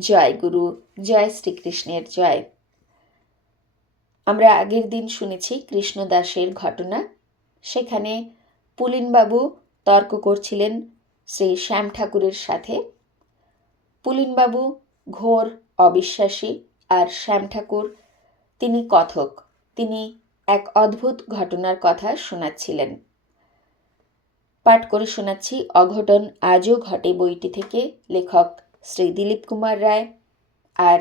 জয় গুরু, জয় শ্রীকৃষ্ণের জয়। আমরা আগের দিন শুনেছি কৃষ্ণদাসের ঘটনা। সেখানে পুলিনবাবু তর্ক করছিলেন শ্রী শ্যাম ঠাকুরের সাথে। পুলিনবাবু ঘোর অবিশ্বাসী আর শ্যাম ঠাকুর তিনি কথক। তিনি এক অদ্ভুত ঘটনার কথা শোনাচ্ছিলেন। পাঠ করে শোনাচ্ছি, অঘটন আজও ঘটে বইটি থেকে, লেখক শ্রী দিলীপ কুমার রায় আর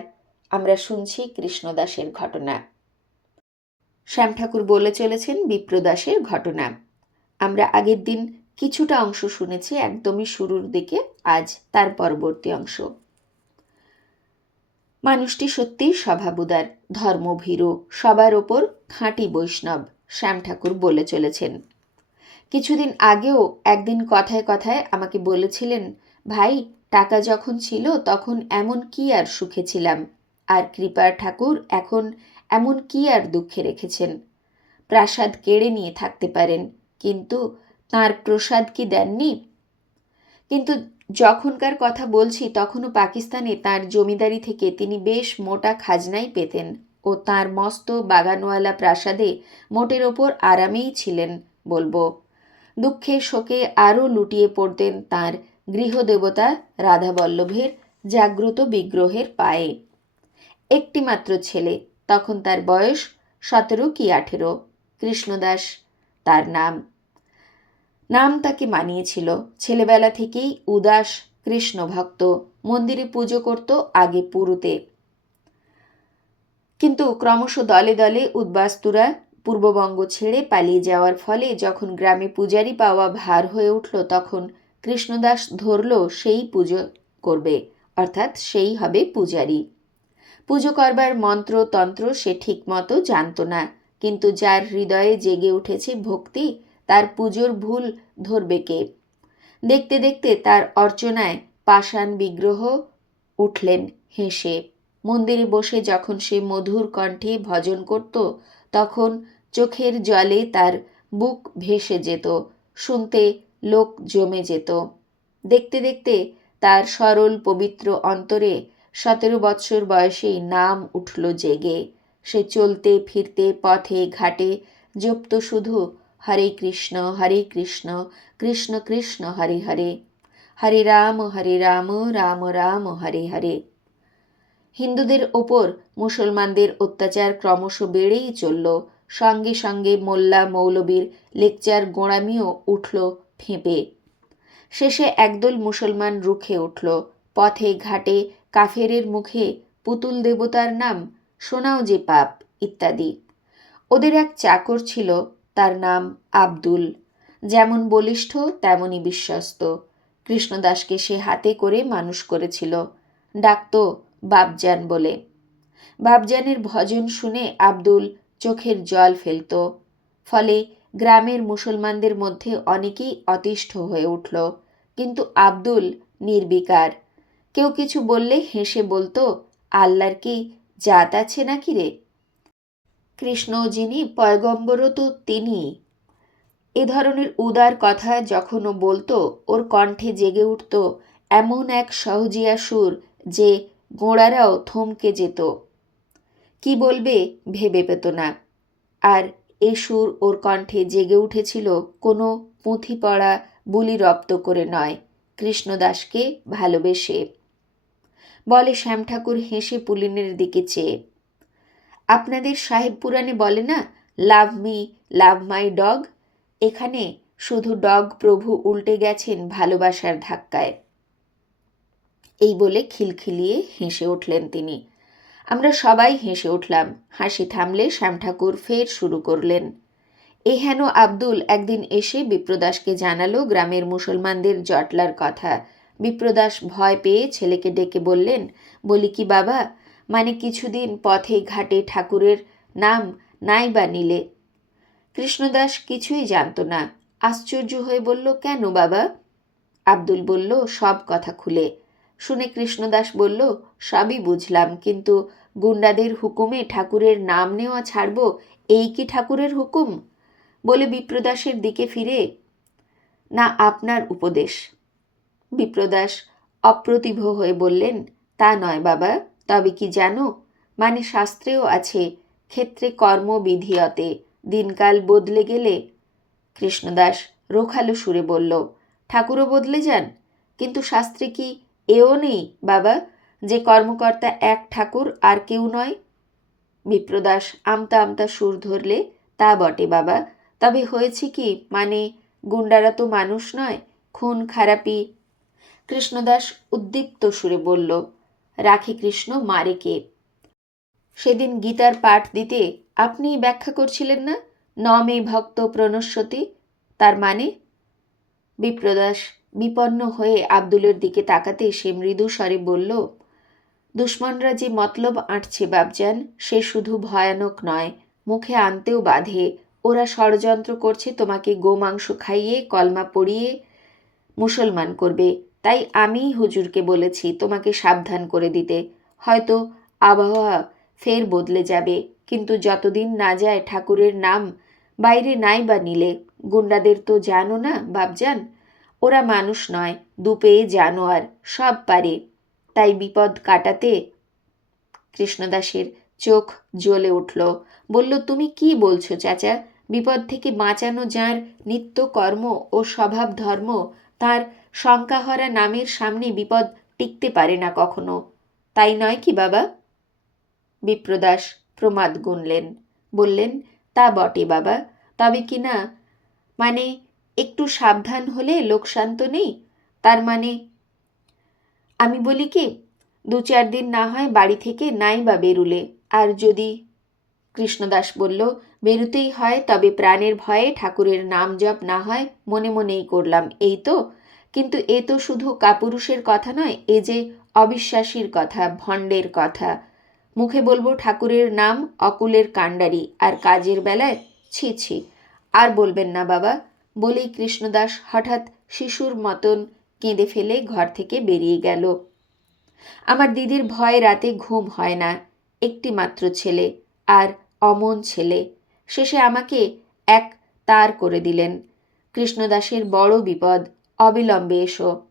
আমরা শুনছি কৃষ্ণদাসের ঘটনা। শ্যাম ঠাকুর বলে চলেছেন বিপ্রদাসের ঘটনা। আমরা আগের দিন কিছুটা অংশ শুনেছি, একদমই শুরুর দিকে, আজ তার পরবর্তী অংশ। মানুষটি সত্যিই স্বভাবুদার, ধর্মভীরু, সবার ওপর খাঁটি বৈষ্ণব, শ্যাম ঠাকুর বলে চলেছেন। কিছুদিন আগেও একদিন কথায় কথায় আমাকে বলেছিলেন, ভাই টাকা যখন ছিল, তখন এমন কি আর সুখে ছিলাম? আর কৃপার ঠাকুর এখন এমন কি আর দুঃখে রেখেছেন? প্রাসাদ কেড়ে নিয়ে থাকতে পারেন, কিন্তু তার প্রসাদ কি দেননি? কিন্তু যখনকার কথা বলছি, তখনও পাকিস্তানে তার জমিদারি থেকে তিনি বেশ মোটা খাজনাই পেতেন ও তার মস্ত বাগানওয়ালা প্রাসাদে মোটের ওপর আরামেই ছিলেন বলব। দুঃখে শোকে আরও লুটিয়ে পড়তেন তার গৃহদেবতা রাধাবল্লভের জাগ্রত বিগ্রহের পায়ে। একটিমাত্র ছেলে, তখন তার বয়স সতেরো কি আঠেরো, কৃষ্ণদাস তার নাম। নাম তাকে মানিয়েছিল ছেলেবেলা থেকেই উদাস কৃষ্ণ ভক্ত মন্দিরে পুজো করত আগে পুরুতে। কিন্তু ক্রমশ দলে দলে উদ্বাস্তুরা পূর্ববঙ্গ ছেড়ে পালিয়ে যাওয়ার ফলে যখন গ্রামে পূজারি পাওয়া ভার হয়ে উঠল, তখন কৃষ্ণদাস ধরল সেই পুজো করবে, অর্থাৎ সেই হবে পূজারি। পুজো করবার মন্ত্র, তন্ত্র সে ঠিকমতো জানত না, কিন্তু যার হৃদয়ে জেগে উঠেছে ভক্তি, তার পুজোর ভুল ধরবে কে? দেখতে দেখতে তার অর্চনায় পাষাণ বিগ্রহ উঠলেন হেসে। মন্দিরে বসে যখন সে মধুর কণ্ঠে ভজন করত, তখন চোখের জলে তার বুক ভেসে যেত। শুনতে লোক জমে যেত। দেখতে দেখতে তার সরল পবিত্র অন্তরে সতেরো বৎসর বয়সেই নাম উঠল জেগে। সে চলতে, ফিরতে, পথে, ঘাটে জপ্ত শুধু হরে কৃষ্ণ হরে কৃষ্ণ কৃষ্ণ কৃষ্ণ, হরে হরে। হরে রাম হরে রাম রাম রাম, হরে হরে। হিন্দুদের ওপর মুসলমানদের অত্যাচার ক্রমশ বেড়েই চলল। সঙ্গে সঙ্গে মোল্লা মৌলবীর লেকচার গোঁড়ামিও উঠল ফেঁপে শেষে একদল মুসলমান রুখে উঠল। পথে, ঘাটে, কাফেরের মুখে পুতুল দেবতার নাম, শোনাও যে পাপ, ইত্যাদি। ওদের এক চাকর ছিল, তার নাম আব্দুল। যেমন বলিষ্ঠ, তেমনই বিশ্বস্ত। কৃষ্ণদাসকে সে হাতে করে মানুষ করেছিল, ডাকত বাবজান বলে। বাবজানের ভজন শুনে আব্দুল চোখের জল ফেলত। ফলে গ্রামের মুসলমানদের মধ্যে অনেকেই অতিষ্ঠ হয়ে উঠল। কিন্তু আব্দুল নির্বিকার। কেউ কিছু বললে হেসে বলতো, আল্লাহর কি জাত আছে নাকি রে? কৃষ্ণ যিনি, পয়গম্বরও তো তিনি। এ ধরনের উদার কথা যখনও বলতো, ওর কণ্ঠে জেগে উঠত এমন এক সহজিয়া সুর যে গোড়ারাও থমকে যেত। কি বলবে ভেবে পেত না। আর এ সুর ওর কণ্ঠে জেগে উঠেছিল কোনো পুঁথি পড়া বুলি রপ্ত করে নয়। কৃষ্ণদাসকে ভালোবেসে। বলে শ্যাম ঠাকুর হেসে পুলিনের দিকে চেয়ে। আপনাদের সাহেব পুরাণে বলে না, লাভ মি, লাভ মাই ডগ এখানে শুধু ডগ প্রভু উল্টে গেছেন ভালোবাসার ধাক্কায়। এই বলে খিলখিলিয়ে হেসে উঠলেন তিনি। আমরা সবাই হেসে উঠলাম। হাসি থামলে শ্যাম ঠাকুর ফের শুরু করলেন। এ হেন আব্দুল একদিন এসে বিপ্রদাসকে জানালো গ্রামের মুসলমানদের জটলার কথা। বিপ্রদাস ভয় পেয়ে ছেলেকে ডেকে বললেন, বলি কি বাবা মানে কিছুদিন পথে ঘাটে ঠাকুরের নাম নাই বা নিলে? কৃষ্ণদাস কিছুই জানত না। আশ্চর্য হয়ে বলল, কেন বাবা? আব্দুল বলল, সব কথা খুলে শুনে কৃষ্ণদাস বলল, সবই বুঝলাম, কিন্তু গুন্ডাদের হুকুমে ঠাকুরের নাম নেওয়া ছাড়ব, এই কি ঠাকুরের হুকুম? বলে বিপ্রদাসের দিকে ফিরে, না, আপনার উপদেশ। বিপ্রদাস অপ্রতিভ হয়ে বললেন, তা নয় বাবা, তবে কি জানো মানে শাস্ত্রেও আছে, ক্ষেত্রে কর্ম বিধিয়তে, দিনকাল বদলে গেলে। কৃষ্ণদাস রোখালো সুরে বলল, ঠাকুরও বদলে যান, কিন্তু শাস্ত্রে কি এও নেই, বাবা। যে কর্মকর্তা এক ঠাকুর, আর কেউ নয়। বিপ্রদাস আমতা আমতা সুর ধরলে, তা বটে, বাবা। তবে হয়েছে কি? মানে গুন্ডারা তো মানুষ নয়, খুন খারাপি। কৃষ্ণদাস উদ্দীপ্ত সুরে বলল, রাখি কৃষ্ণ, মারে কে? সেদিন গীতার পাঠ দিতে আপনি ব্যাখ্যা করছিলেন না? নমে ভক্ত প্রণস্বতী তার মানে? বিপ্রদাস বিপন্ন হয়ে আব্দুলের দিকে তাকাতে সে মৃদু স্বরে বলল, দুশ্মনরা যে মতলব আঁটছে বাবজান সে শুধু ভয়ানক নয়। মুখে আনতেও বাধে। ওরা ষড়যন্ত্র করছে, তোমাকে গোমাংস খাইয়ে, কলমা পড়িয়ে মুসলমান করবে। তাই আমিই হুজুরকে বলেছি তোমাকে সাবধান করে দিতে। হয়তো আবহাওয়া ফের বদলে যাবে। কিন্তু যতদিন না যায় ঠাকুরের নাম, বাইরে নাই বা নিলে। গুন্ডাদের তো জানো না বাবজান ওরা মানুষ নয় দুপেয়ে জানোয়ার, সব পারে। তাই বিপদ কাটাতে কৃষ্ণদাসের চোখ জ্বলে উঠল। বলল, তুমি কি বলছো চাচা? বিপদ থেকে বাঁচানো যার নিত্য কর্ম ও স্বভাব ধর্ম, তার শঙ্কাহরা নামের সামনে বিপদ টিকতে পারে না কখনো। তাই নয় কি বাবা? বিপ্রদাস প্রমাদ গুনলেন। বললেন, তা বটে বাবা, তবে কি না? মানে একটু সাবধান হলে লোকসান তো নেই। তার মানে আমি বলি কি, দু চার দিন না হয় বাড়ি থেকে নাই বা বেরুলে। আর যদি কৃষ্ণদাস বলল, বেরুতেই হয়, তবে প্রাণের ভয়ে ঠাকুরের নাম জপ না হয়, মনে মনেই করলাম। এই তো। কিন্তু এ তো শুধু কাপুরুষের কথা নয়, এ যে অবিশ্বাসীর কথা, ভণ্ডের কথা। মুখে বলব ঠাকুরের নাম অকুলের কাণ্ডারি, আর কাজের বেলায় ছি ছি। আর বলবেন না বাবা বলেই কৃষ্ণদাস হঠাৎ শিশুর মতন কেঁদে ফেলে ঘর থেকে বেরিয়ে গেল। আমার দিদির ভয় রাতে ঘুম হয় না। একটি মাত্র ছেলে আর অমন ছেলে। শেষে আমাকে এক তার করে দিলেন। কৃষ্ণদাসের বড় বিপদ, অবিলম্বে এসো।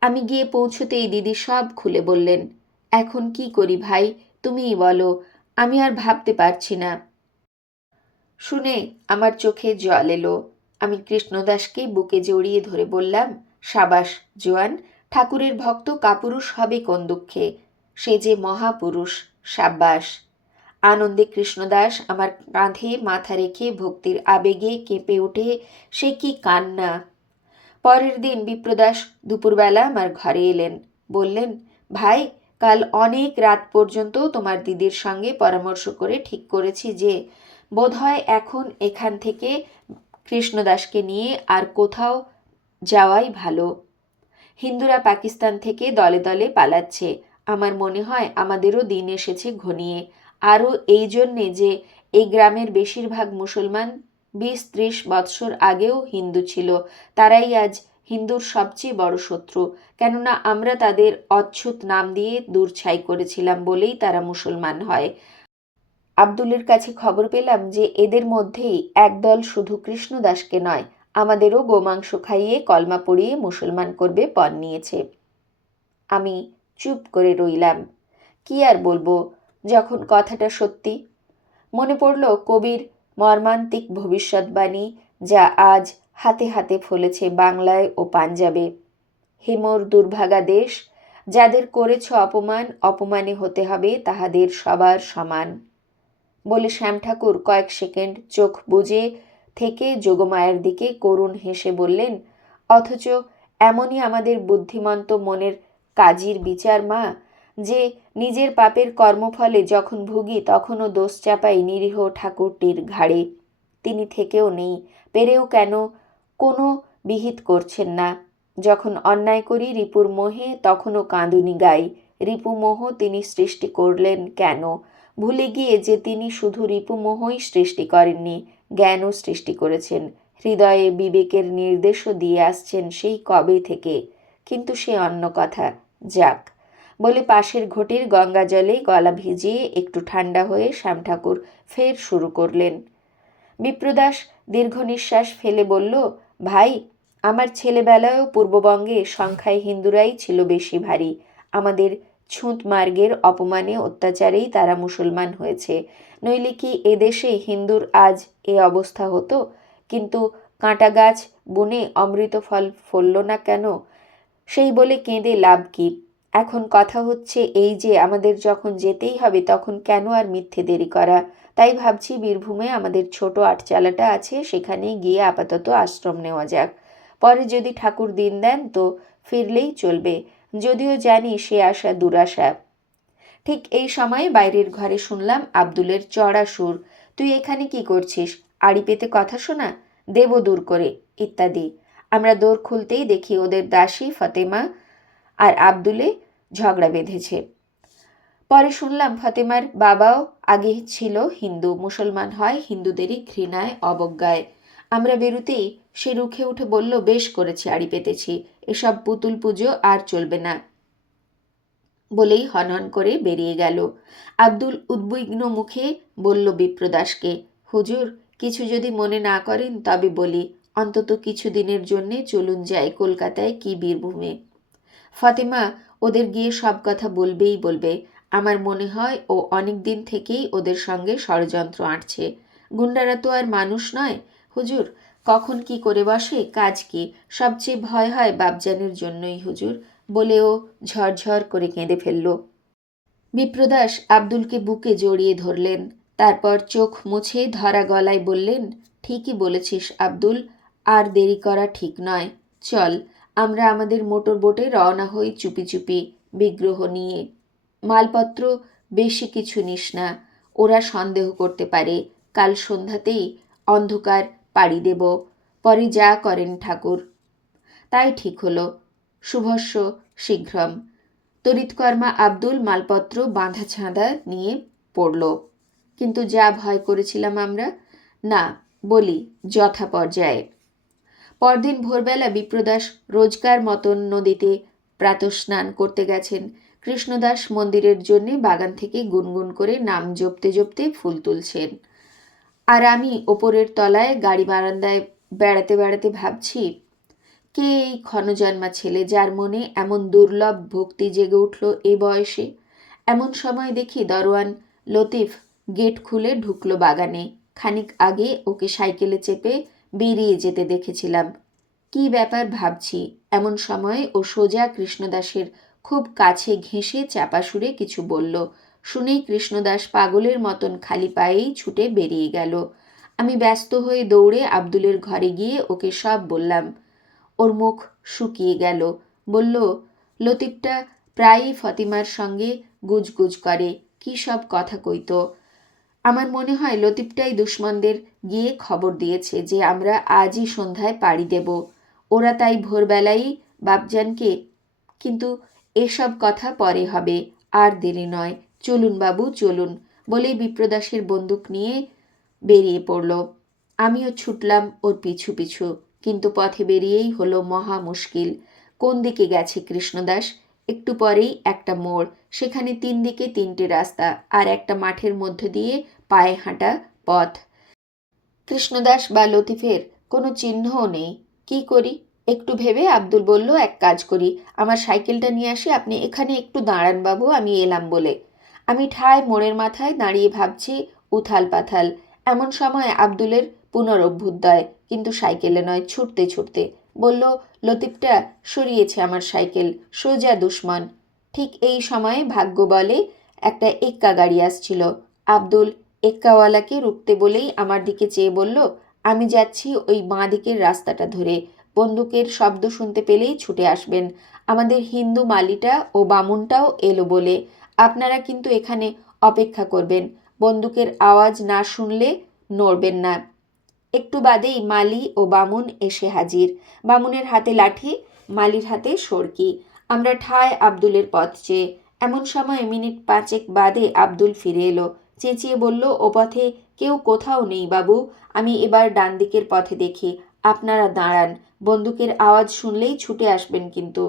আমি গিয়ে পৌঁছতেই দিদি সব খুলে বললেন, এখন কি করি ভাই? তুমিই বলো। আমি আর ভাবতে পারছি না। শুনে আমার চোখে জল এলো। আমি কৃষ্ণদাসকে বুকে জড়িয়ে ধরে বললাম, সাবাস, জোয়ান, ঠাকুরের ভক্ত কাপুরুষ হবে কোন দুঃখে? সে যে মহাপুরুষ, সাব্বাস। আনন্দে কৃষ্ণদাস আমার কাঁধে মাথা রেখে ভক্তির আবেগে কেঁপে ওঠে, সে কি কান্না? পরের দিন বিপ্রদাস দুপুরবেলা আমার ঘরে এলেন। বললেন, ভাই, কাল অনেক রাত পর্যন্ত তোমার দিদির সঙ্গে পরামর্শ করে ঠিক করেছি যে, বোধহয় এখন এখান থেকে কৃষ্ণদাসকে নিয়ে আর কোথাও যাওয়াই ভালো। হিন্দুরা পাকিস্তান থেকে দলে দলে পালাচ্ছে। আমার মনে হয় আমাদেরও দিন এসেছে ঘনিয়ে। আরও এই জন্যে যে এই গ্রামের বেশিরভাগ মুসলমান বিশ ত্রিশ বৎসর আগেও হিন্দু ছিল, তারাই আজ হিন্দুর সবচেয়ে বড় শত্রু। কেননা আমরা তাদের অচ্ছুত নাম দিয়ে দূর ছাই করেছিলাম বলেই তারা মুসলমান হয়। আব্দুলের কাছে খবর পেলাম যে এদের মধ্যেই একদল শুধু কৃষ্ণদাসকে নয়, আমাদেরও গোমাংস খাইয়ে কলমা পড়িয়ে মুসলমান করবে পণ নিয়েছে। আমি চুপ করে রইলাম। কি আর বলব, যখন কথাটা সত্যি। মনে পড়ল কবির মর্মান্তিক ভবিষ্যৎবাণী যা আজ হাতে হাতে ফলেছে বাংলায় ও পাঞ্জাবে। হেমর দুর্ভাগা দেশ, যাদের করেছ অপমান, অপমানে হতে হবে তাহাদের সবার সমান। বলে শ্যাম ঠাকুর কয়েক সেকেন্ড চোখ বুজে থেকে যোগমায়ের দিকে করুণ হেসে বললেন, অথচ এমনই আমাদের বুদ্ধিমন্ত মনের কাজীর বিচার, মা, যে নিজের পাপের কর্মফলে যখন ভুগি তখনও দোষ চাপাই নিরীহ ঠাকুরটির ঘাড়ে। তিনি থেকেও নেই, পেরেও কেন কোনো বিহিত করছেন না। যখন অন্যায় করি রিপুর মোহে, তখনও কাঁদুনি গাই। রিপু মোহ তিনি সৃষ্টি করলেন কেন? ভুলে গিয়ে যে তিনি শুধু রিপুমোহই সৃষ্টি করেননি, জ্ঞানও সৃষ্টি করেছেন। হৃদয়ে বিবেকের নির্দেশও দিয়ে আসছেন সেই কবে থেকে। কিন্তু সে অন্য কথা, যাক। বলে পাশের ঘটির গঙ্গা জলে গলা ভিজিয়ে একটু ঠান্ডা হয়ে শ্যাম ঠাকুর ফের শুরু করলেন। বিপ্রদাস দীর্ঘ নিঃশ্বাস ফেলে বলল, ভাই, আমার ছেলেবেলায়ও পূর্ববঙ্গে সংখ্যায় হিন্দুরাই ছিল বেশি ভারী। আমাদের ছুঁত মার্গের অপমানে অত্যাচারেই তারা মুসলমান হয়েছে। নইলে কি এদেশে হিন্দুর আজ এ অবস্থা হতো? কিন্তু কাঁটা গাছ বনে অমৃত ফল ফলল না কেন? সেই বলে কেঁদে লাভ কি? এখন কথা হচ্ছে এই যে আমাদের যখন যেতেই হবে, তখন কেন আর মিথ্যে দেরি করা? তাই ভাবছি বীরভূমে আমাদের ছোট আটচালাটা আছে, সেখানে গিয়ে আপাতত আশ্রম নেওয়া যাক। পরে যদি ঠাকুর দিন দেন তো ফিরলেই চলবে। যদিও জানি সে আশা দুরাশা। ঠিক এই সময় বাইরের ঘরে শুনলাম আব্দুলের চড়া সুর। তুই এখানে কি করছিস? আড়ি পেতে কথা শোনা? দেব দূর করে। ইত্যাদি। আমরা দৌড় খুলতেই দেখি ওদের দাসী ফতেমা আর আব্দুলে ঝগড়া বেঁধেছে। পরে শুনলাম ফতেমার বাবাও আগে ছিল হিন্দু, মুসলমান হয় হিন্দুদেরই ঘৃণায়, অবজ্ঞায়। আমরা বেরুতেই সে রুখে উঠে বলল, বেশ করেছি, আড়ি পেতেছি। এসব পুতুল পুজো আর চলবে না। বলেই হনহন করে বেরিয়ে গেল। আব্দুল উদ্বিগ্ন মুখে বলল বিপ্রদাসকে, হুজুর, কিছু যদি মনে না করেন তবে বলি, অন্তত কিছু দিনের জন্যে চলুন যাই কলকাতায় কি বীরভূমে। ফতেমা ওদের গিয়ে সব কথা বলবেই বলবে। আমার মনে হয় ও অনেক দিন থেকেই ওদের সঙ্গে ষড়যন্ত্র আঁটছে। গুন্ডারা তো আর মানুষ নয়। হুজুর কখন কি করে বসে, কাজ কি? সবচেয়ে ভয় হয় বাপজানের জন্যই হুজুর। বলে ও ঝরঝর করে কেঁদে ফেলল। বিপ্রদাস আব্দুলকে বুকে জড়িয়ে ধরলেন। তারপর চোখ মুছে ধরা গলায় বললেন, ঠিকই বলেছিস আব্দুল, আর দেরি করা ঠিক নয়। চল, আমরা আমাদের মোটর বোটে রওনা হই চুপি চুপি, বিগ্রহ নিয়ে। মালপত্র বেশি কিছু নিস না, ওরা সন্দেহ করতে পারে। কাল সন্ধ্যাতেই অন্ধকার পাড়ি দেব, পরে যা করেন ঠাকুর। তাই ঠিক হলো। শুভস্য শীঘ্রম। তড়িৎকর্মা আব্দুল মালপত্র বাঁধা ছাঁদা নিয়ে পড়ল। কিন্তু যা ভয় করেছিলাম আমরা? না, বলি, যথা পর্যায়ে। পরদিন ভোরবেলা বিপ্রদাস রোজকার মতন নদীতে প্রাতস্নান করতে গেছেন। কৃষ্ণদাস মন্দিরের জন্যে বাগান থেকে গুনগুন করে নাম জপতে জপতে ফুল তুলছেন। আর আমি ওপরের তলায় গাড়ি বারান্দায় বেড়াতে বেড়াতে ভাবছি, কে এই ক্ষণজন্মা ছেলে যার মনে এমন দুর্লভ ভক্তি জেগে উঠল এ বয়সে? এমন সময় দেখি দরওয়ান লতিফ গেট খুলে ঢুকলো বাগানে। খানিক আগে ওকে সাইকেলে চেপে বেরিয়ে যেতে দেখেছিলাম। কি ব্যাপার ভাবছি, এমন সময় ও সোজা কৃষ্ণদাসের খুব কাছে ঘেঁষে চাপা সুরে কিছু বলল শুনেই কৃষ্ণদাস পাগলের মতন খালি পায়েই ছুটে বেরিয়ে গেল। আমি ব্যস্ত হয়ে দৌড়ে আব্দুলের ঘরে গিয়ে ওকে সব বললাম। ওর মুখ শুকিয়ে গেল। বলল, লতিফটা প্রায়ই ফতিমার সঙ্গে গুজগুজ করে। কী সব কথা কইত আমার মনে হয় লতিফটাই দুশ্মনদের গিয়ে খবর দিয়েছে যে আমরা আজই সন্ধ্যায় পাড়ি দেব। ওরা তাই ভোরবেলাই বাপজানকে, কিন্তু এসব কথা পরে হবে, আর দেরি নয়। চলুন বাবু, চলুন বলে বিপ্রদাসের বন্দুক নিয়ে বেরিয়ে পড়ল। আমিও ছুটলাম ওর পিছু পিছু, কিন্তু পথে বেরিয়েই হলো মহা মুশকিল। কোন দিকে গেছে কৃষ্ণদাস? একটু পরেই একটা মোড়, সেখানে তিন দিকে তিনটে রাস্তা আর একটা মাঠের মধ্যে দিয়ে পায়ে হাঁটা পথ। কৃষ্ণদাস বা লতিফের কোনো চিহ্নও নেই। কি করি? একটু ভেবে আব্দুল বলল, এক কাজ করি, আমার সাইকেলটা নিয়ে আসি, আপনি এখানে একটু দাঁড়ান বাবু, আমি এলাম বলে। আমি ঠায় মোড়ের মাথায় দাঁড়িয়ে ভাবছি উথাল পাথাল এমন সময় আব্দুলের পুনরভ্যুদয় কিন্তু সাইকেলে নয়, ছুটতে ছুটতে। বলল, লতিফটা সরিয়েছে আমার সাইকেল, সোজা দুশ্মন। ঠিক এই সময়ে ভাগ্য বলে একটা এক্কা গাড়ি আসছিল। আব্দুল এক্কাওয়ালাকে রুখতে বলেই আমার দিকে চেয়ে বলল, আমি যাচ্ছি ওই বাঁ দিকের রাস্তাটা ধরে। বন্দুকের শব্দ শুনতে পেলেই ছুটে আসবেন। আমাদের হিন্দু মালিটা ও বামুনটাও এলো বলে। আপনারা কিন্তু এখানে অপেক্ষা করবেন। বন্দুকের আওয়াজ না শুনলে নড়বেন না। একটু বাদেই মালি ও বামুন এসে হাজির। বামুনের হাতে লাঠি, মালির হাতে সরকি। আমরা ঠায় আব্দুলের পথ চেয়ে। এমন সময় মিনিট পাঁচেক বাদে আব্দুল ফিরে এলো। চেঁচিয়ে বলল, ও পথে কেউ কোথাও নেই বাবু। আমি এবার ডান দিকের পথে দেখি। আপনারা দাঁড়ান। বন্দুকের আওয়াজ শুনলেই ছুটে আসবেন কিন্তু।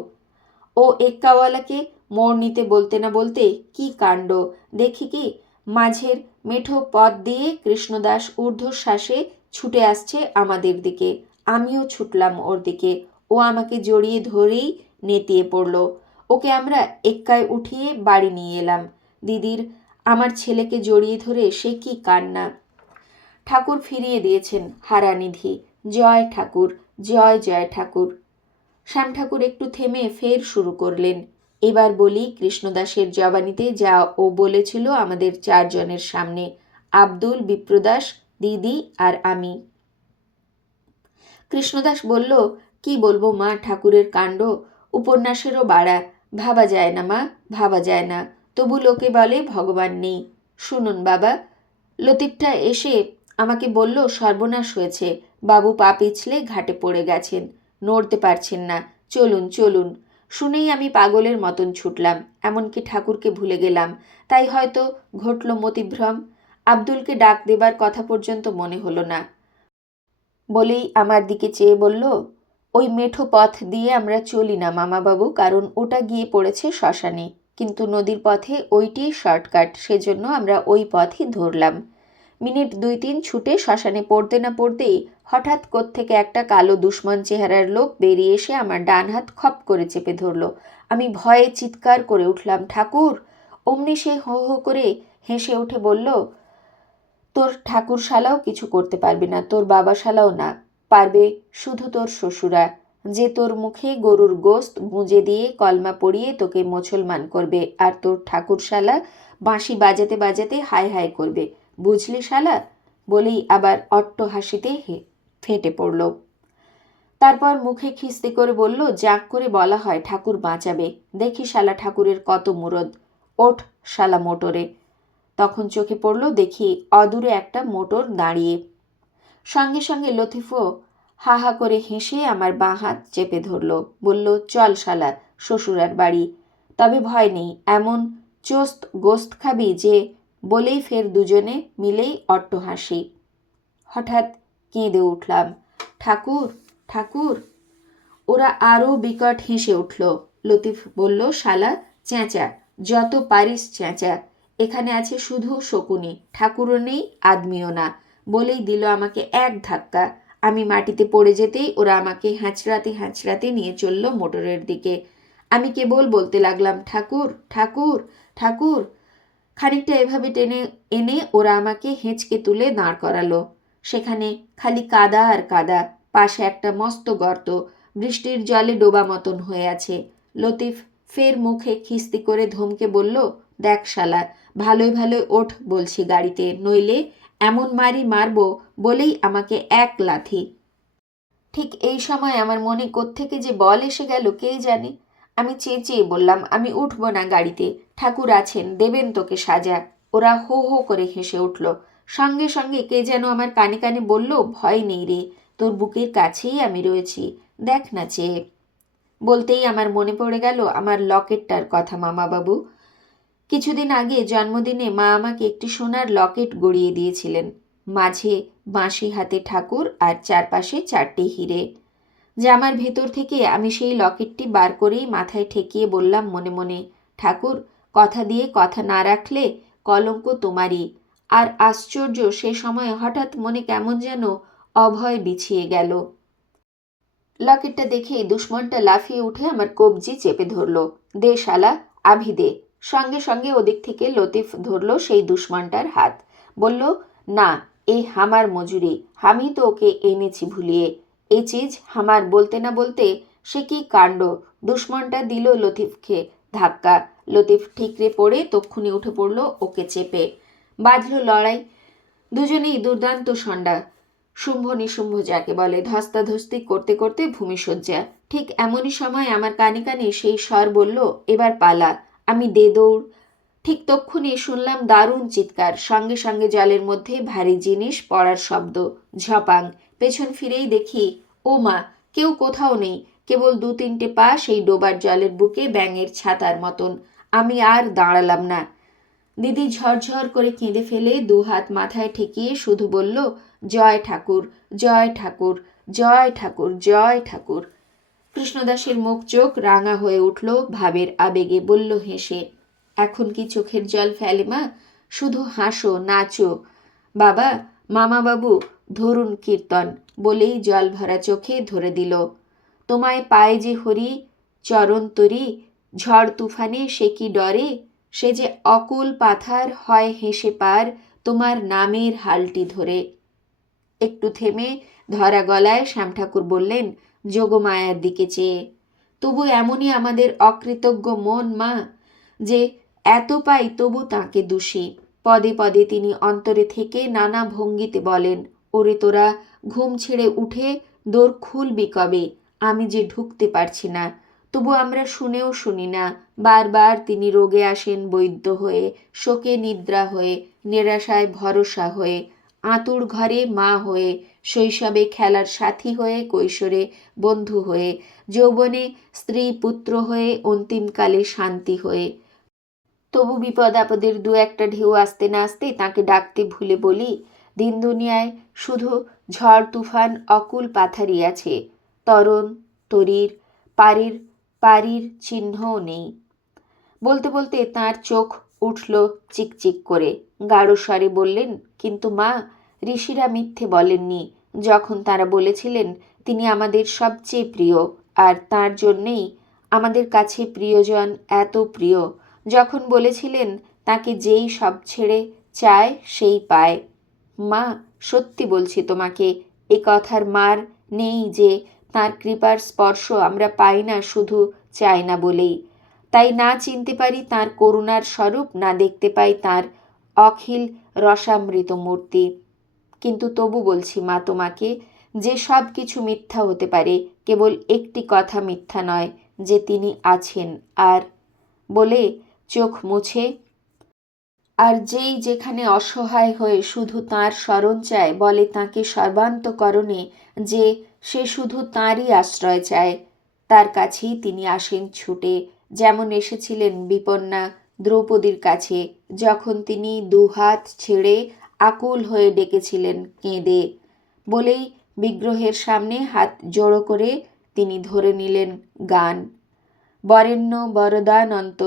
ও এক্কাওয়ালাকে মোড় নিতে বলতে না বলতে কি কাণ্ড? দেখি কি? মাঝের মেঠো পথ দিয়ে কৃষ্ণদাস ঊর্ধ্বশ্বাসে ছুটে আসছে আমাদের দিকে। আমিও ছুটলাম ওর দিকে। ও আমাকে জড়িয়ে ধরেই নেতিয়ে পড়ল। ওকে আমরা এক্কায় উঠিয়ে বাড়ি নিয়ে এলাম। দিদির আমার ছেলেকে জড়িয়ে ধরে সে কি কান্না? ঠাকুর ফিরিয়ে দিয়েছেন হারানিধি। জয় ঠাকুর, জয় জয় ঠাকুর। শ্যাম ঠাকুর একটু থেমে ফের শুরু করলেন। এবার বলি কৃষ্ণদাসের জবানিতে যা ও বলেছিল আমাদের চারজনের সামনে। আব্দুল, বিপ্রদাস, দিদি আর আমি। কৃষ্ণদাস বলল, কি বলব মা, ঠাকুরের কাণ্ড? উপন্যাসেরও বাড়া। ভাবা যায় না মা, ভাবা যায় না। তবু লোকে বলে ভগবান নেই। শুনুন বাবা, লতিফটা এসে আমাকে বলল, সর্বনাশ হয়েছে। বাবু পা পিছলে ঘাটে পড়ে গেছেন। নড়তে পারছেন না। চলুন চলুন। শুনেই আমি পাগলের মতন ছুটলাম, এমনকি ঠাকুরকে ভুলে গেলাম। তাই হয়তো ঘটল মতিভ্রম। আব্দুলকে ডাক দেবার কথা পর্যন্ত মনে হলো না। বলেই আমার দিকে চেয়ে বলল, ওই মেঠো পথ দিয়ে আমরা চলি না মামাবাবু, কারণ ওটা গিয়ে পড়েছে শ্মশানে। কিন্তু নদীর পথে ওইটিই শর্টকাট, সেজন্য আমরা ওই পথই ধরলাম। মিনিট দুই তিন ছুটে শ্মশানে পড়তে না পড়তেই হঠাৎ থেকে একটা কালো দুশ্মন চেহারার লোক বেরিয়ে এসে আমার ডান হাত খপ করে চেপে ধরলো। আমি ভয়ে চিৎকার করে উঠলাম, ঠাকুর! অমনি সে হো হো করে হেসে উঠে বলল, তোর ঠাকুর শালাও কিছু করতে পারবে না, তোর বাবা শালাও না। পারবে শুধু তোর শ্বশুরা, যে তোর মুখে গরুর গোস্ত গুঁজে দিয়ে কলমা পড়িয়ে তোকে মুসলমান করবে, আর তোর ঠাকুর শালা বাঁশি বাজাতে বাজাতে হাই হাই করবে। বুঝলি শালা? বলেই আবার অট্ট হাসিতে ফেটে পড়ল। তারপর মুখে খিস্তি করে বলল জাক করে বলা হয়, ঠাকুর বাঁচাবে। দেখি শালা ঠাকুরের কত মুরদ। ওঠ শালা মোটরে। তখন চোখে পড়ল, দেখি অদূরে একটা মোটর দাঁড়িয়ে। সঙ্গে সঙ্গে লতিফও হা হা করে হেসে আমার বাঁ হাত চেপে ধরল। বলল, চল শালা, শ্বশুরার বাড়ি। তবে ভয় নেই, এমন চোস্ত গোস্ত খাবি যে বলেই ফের দুজনে মিলেই অট্ট হাসি। হঠাৎ কেঁদে উঠলাম, ঠাকুর ঠাকুর। ওরা আরও বিকট হেসে উঠল। লতিফ বলল, শালা চেঁচা যত পারিস চেঁচা এখানে আছে শুধু শকুনি, ঠাকুরও নেই, আদমিও না। বলেই দিল আমাকে এক ধাক্কা। আমি মাটিতে পড়ে যেতেই ওরা আমাকে হ্যাঁচড়াতে হ্যাঁচড়াতে নিয়ে চলল মোটরের দিকে। আমি কেবল বলতে লাগলাম, ঠাকুর ঠাকুর ঠাকুর। খানিকটা এভাবে টেনে এনে ওরা আমাকে হেঁচকে তুলে দাঁড় করালো। সেখানে খালি কাদা আর কাদা, পাশে একটা মস্ত গর্ত, বৃষ্টির জলে ডোবা মতন হয়ে আছে। লতিফ ফের মুখে খিস্তি করে ধমকে বলল, দেখ শালা, ভালোই ভালোই ওঠ বলছি গাড়িতে, নইলে এমন মারি মারবো বলেই আমাকে এক লাথি। ঠিক এই সময় আমার মনে কোত্থেকে যে বল এসে গেল, কে জানে? আমি চেঁচিয়ে বললাম, আমি উঠব না গাড়িতে। ঠাকুর আছেন, দেবেন তোকে সাজা। ওরা হো হো করে হেসে উঠল। সঙ্গে সঙ্গে কে যেন আমার কানে কানে বলল, ভয় নেই রে, তোর বুকের কাছেই আমি রয়েছি। দেখ না চেয়ে। বলতেই আমার মনে পড়ে গেল আমার লকেটটার কথা মামাবাবু। কিছুদিন আগে জন্মদিনে মা আমাকে একটি সোনার লকেট গড়িয়ে দিয়েছিলেন। মাঝে বাঁশি হাতে ঠাকুর আর চারপাশে চারটি হিরে। জামার ভেতর থেকে আমি সেই লকেটটি বার করেই মাথায় ঠেকিয়ে বললাম মনে মনে, ঠাকুর, কথা দিয়ে কথা না রাখলে কলঙ্ক তোমারই। আর আশ্চর্য, সে সময় হঠাৎ মনে কেমন যেন অভয় বিছিয়ে গেল। লকেটটা দেখেই দুশ্মনটা লাফিয়ে উঠে আমার কবজি চেপে ধরল। দে শালা, আভি দে। সঙ্গে সঙ্গে ওদিক থেকে লতিফ ধরল সেই দুশ্মনটার হাত। বলল, না, এ হামার মজুরি, আমি তো ওকে এনেছি ভুলিয়ে। এ চিজ হামার বলতে না বলতে সে কি কাণ্ড? দুশ্মনটা দিল লতিফকে ধাক্কা। লতিফ ঠিকরে পড়ে তক্ষুনি উঠে পড়ল ওকে চেপে। বাঁধল লড়াই। দুজনেই দুর্দান্ত সন্ডা। শুম্ভ নিশুম্ভ যাকে বলে, ধস্তাধস্তি করতে করতে ভূমিশয্যা। ঠিক এমনই সময় আমার কানে কানে সেই স্বর বলল, এবার পালা, আমি দে দৌড়। ঠিক তক্ষুনি শুনলাম দারুণ চিৎকার, সঙ্গে সঙ্গে জলের মধ্যে ভারী জিনিস পড়ার শব্দ, ঝপাং। পেছন ফিরেই দেখি ও মা, কেউ কোথাও নেই। কেবল দু তিনটে পা সেই ডোবার জলের বুকে ব্যাঙের ছাতার মতন। আমি আর দাঁড়ালাম না। দিদি ঝরঝর করে কেঁদে ফেলে দু হাত মাথায় ঠেকিয়ে শুধু বলল, জয় ঠাকুর জয় ঠাকুর জয় ঠাকুর জয় ঠাকুর। কৃষ্ণদাসের মুখ চোখ রাঙা হয়ে উঠল, ভাবের আবেগে বলল হেসে, এখন কি চোখের জল ফেলে মা? শুধু হাসো, নাচো। বাবা, মামাবাবু ধরুন কীর্তন বলেই জল ভরা চোখে ধরে দিল। তোমায় পায়ে যে হরি, চরণ তরি, ঝড় তুফানে সে কি ডরে? সে যে অকুল পাথার হয় হেসে পার তোমার নামের হালটি ধরে। একটু থেমে ধরা গলায় শ্যাম ঠাকুর বললেন, যোগমায়ার দিকে চেয়ে। তবু এমনই আমাদের অকৃতজ্ঞ মন মা, যে এত পাই তবু তাকে দোষী। পদে পদে তিনি অন্তরে থেকে নানা ভঙ্গিতে বলেন ওরে তোরা, ঘুম ছেড়ে উঠে, দোর খুলবি কবে? আমি যে ঢুকতে পারছি না। তবু আমরা শুনেও শুনি না। বারবার তিনি রোগে আসেন বৈদ্য হয়ে, শোকে নিদ্রা হয়ে, নিরাশায় ভরসা হয়ে, আঁতুর ঘরে মা হয়ে, শৈশবে খেলার সাথী হয়ে, কৈশোরে বন্ধু হয়ে, যৌবনে স্ত্রী পুত্র হয়ে, অন্তিমকালে শান্তি হয়ে। তবু বিপদ আপদের দু একটা ঢেউ আসতে না আসতে তাকে ডাকতে ভুলে বলি দিন দুনিয়ায় শুধু ঝড়, তুফান, অকুল পাথারি আছে। তরণ, তরির, পারির পারির চিহ্নও নেই। বলতে বলতে তার চোখ উঠল চিকচিক করে। গাঢ় স্বরে বললেন, কিন্তু মা, ঋষিরা মিথ্যে বলেননি। যখন তারা বলেছিলেন, তিনি আমাদের সবচেয়ে প্রিয়। আর তার জন্যেই আমাদের কাছে প্রিয়জন এত প্রিয়। যখন বলেছিলেন, তাকে যেই সব ছেড়ে চায়, সেই পায়। মা, সত্যি বলছি তোমাকে, এ কথার মার নেই যে তার কৃপার স্পর্শ আমরা পাই না, শুধু চাই না বলেই। তাই না চিনতে পারি তার করুণার স্বরূপ, না দেখতে পাই তার অখিল রসামৃত মূর্তি। কিন্তু তবু বলছি মা তোমাকে, যে সব কিছু মিথ্যা হতে পারে, কেবল একটি কথা মিথ্যা নয়, যে তিনি আছেন আর বলে চোখ মুছে আর যেই যেখানে অসহায় হয়ে শুধু তার স্মরণ চায়, বলে তাকে সর্বান্তকরণে যে সে শুধু তাঁরই আশ্রয় চায়, তার কাছেই তিনি আসেন ছুটে। যেমন এসেছিলেন বিপন্না দ্রৌপদীর কাছে, যখন তিনি দুহাত ছেড়ে আকুল হয়ে ডেকেছিলেন কেঁদে। বলেই বিগ্রহের সামনে হাত জড়ো করে তিনি ধরে নিলেন গান। বরেণ্য বরদানন্ত,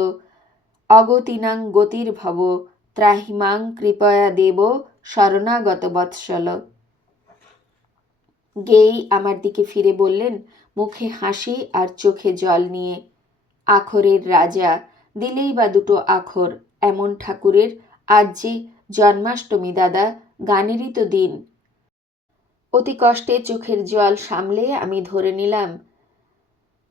অগতিনাং গতির ভব ত্রাহিমাং কৃপয়া দেব শরণাগত বৎসল। গেই আমার দিকে ফিরে বললেন, মুখে হাসি আর চোখে জল নিয়ে, আখরের রাজা, দিলেই বা দুটো আখর, এমন ঠাকুরের আজ যে জন্মাষ্টমী দাদা, গানেরই তো দিন। অতি কষ্টে চোখের জল সামলে আমি ধরে নিলাম,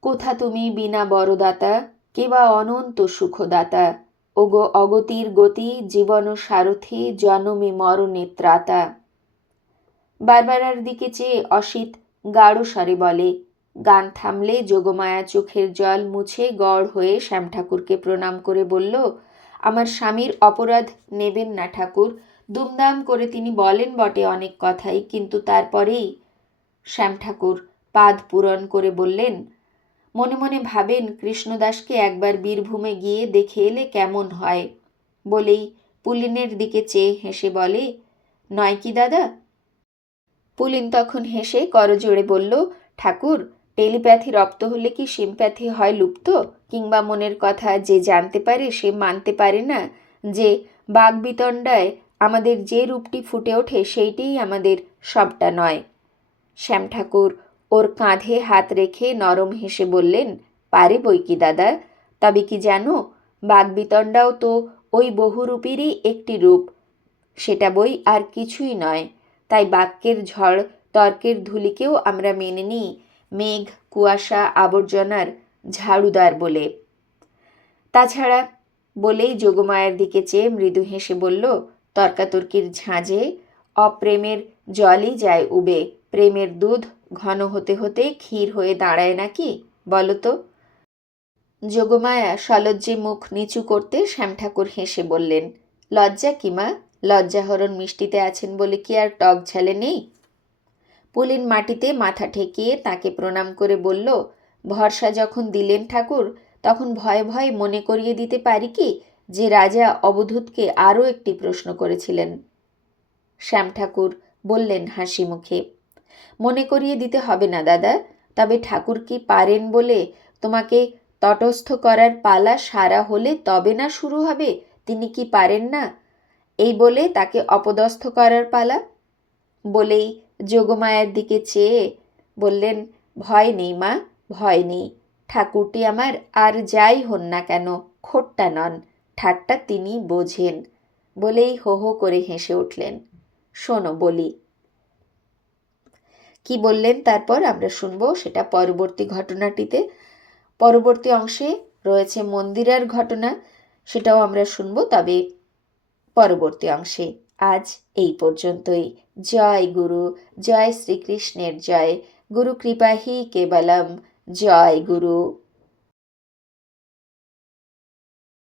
কোথা তুমি বিনা বড়দাতা কেবা অনন্ত সুখদাতা? ওগো, অগতির গতি, জীবন সারথি, জনমে মরণে ত্রাতা। বারবারার দিকে চেয়ে অসিত গাঢ় স্বরে বলে, গান থামলে যোগমায়া চোখের জল মুছে গড় হয়ে শ্যাম ঠাকুরকে প্রণাম করে বলল, আমার স্বামীর অপরাধ নেবেন না ঠাকুর। দুমদাম করে তিনি বলেন বটে অনেক কথাই, কিন্তু তারপরেই শ্যাম ঠাকুর পাদ পূরণ করে বললেন মনে মনে ভাবেন কৃষ্ণদাসকে একবার বীরভূমে গিয়ে দেখে এলে কেমন হয়? বলেই পুলিনের দিকে চেয়ে হেসে বলে, নয় কি দাদা? পুলিন তখন হেসে করজোড়ে বলল, ঠাকুর, টেলিপ্যাথি রপ্ত হলে কি সিমপ্যাথি হয় লুপ্ত? কিংবা মনের কথা যে জানতে পারে সে মানতে পারে না? যে বাগবিতণ্ডায় আমাদের যে রূপটি ফুটে ওঠে সেইটিই আমাদের সবটা নয়। শ্যাম ঠাকুর ওর কাঁধে হাত রেখে নরম হেসে বললেন, পারে বই কি দাদা, তবে কি জানো, বাগবিতণ্ডাও তো ওই বহুরূপেরই একটি রূপ। সেটা বই আর কিছুই নয়, তাই বাক্যের ঝড়, তর্কের ধুলিকেও আমরা মেনে নিই, মেঘ, কুয়াশা, আবর্জনার ঝাড়ুদার বলে। তাছাড়া বলেই যোগমায়ের দিকে চেয়ে মৃদু হেসে বলল, তর্কাতর্কির ঝাঁঝে, অপ্রেমের জলই যায় উবে, প্রেমের দুধ ঘন হতে হতে ক্ষীর হয়ে দাঁড়ায় নাকি, বলো তো? যোগমায়া সলজ্জে মুখ নিচু করতে শ্যাম ঠাকুর হেসে বললেন, লজ্জা কি মা? লজ্জাহরণ মিষ্টিতে আছেন বলে কি আর টক ঝালে নেই? পুলিন মাটিতে মাথা ঠেকিয়ে তাকে প্রণাম করে বলল, ভরসা যখন দিলেন ঠাকুর, তখন ভয়ে ভয়ে মনে করিয়ে দিতে পারি কি যে রাজা অবধূতকে আরও একটি প্রশ্ন করেছিলেন? শ্যাম ঠাকুর বললেন হাসি মুখে মনে করিয়ে দিতে হবে না, দাদা। তবে ঠাকুর কি পারেন বলে তোমাকে তটস্থ করার পালা সারা হলে তবে না শুরু হবে? তিনি কি পারেন না? এই বলে তাকে অপদস্থ করার পালা? বলেই যোগমায়ার দিকে চেয়ে বললেন, ভয় নেই মা, ভয় নেই। ঠাকুরটি আমার আর যাই হন না কেন, খোট্টা নন। ঠাট্টা তিনি বোঝেন। বলেই হো হো করে হেসে উঠলেন। শোনো বলি কি বললেন তারপর আমরা শুনব সেটা পরবর্তী ঘটনাটিতে। পরবর্তী অংশে রয়েছে মন্দিরের ঘটনা, সেটাও আমরা শুনব, তবে পরবর্তী অংশে। আজ এই পর্যন্তই। জয় গুরু, জয় শ্রীকৃষ্ণের জয়। গুরু কৃপাহি কেবলম। জয় গুরু।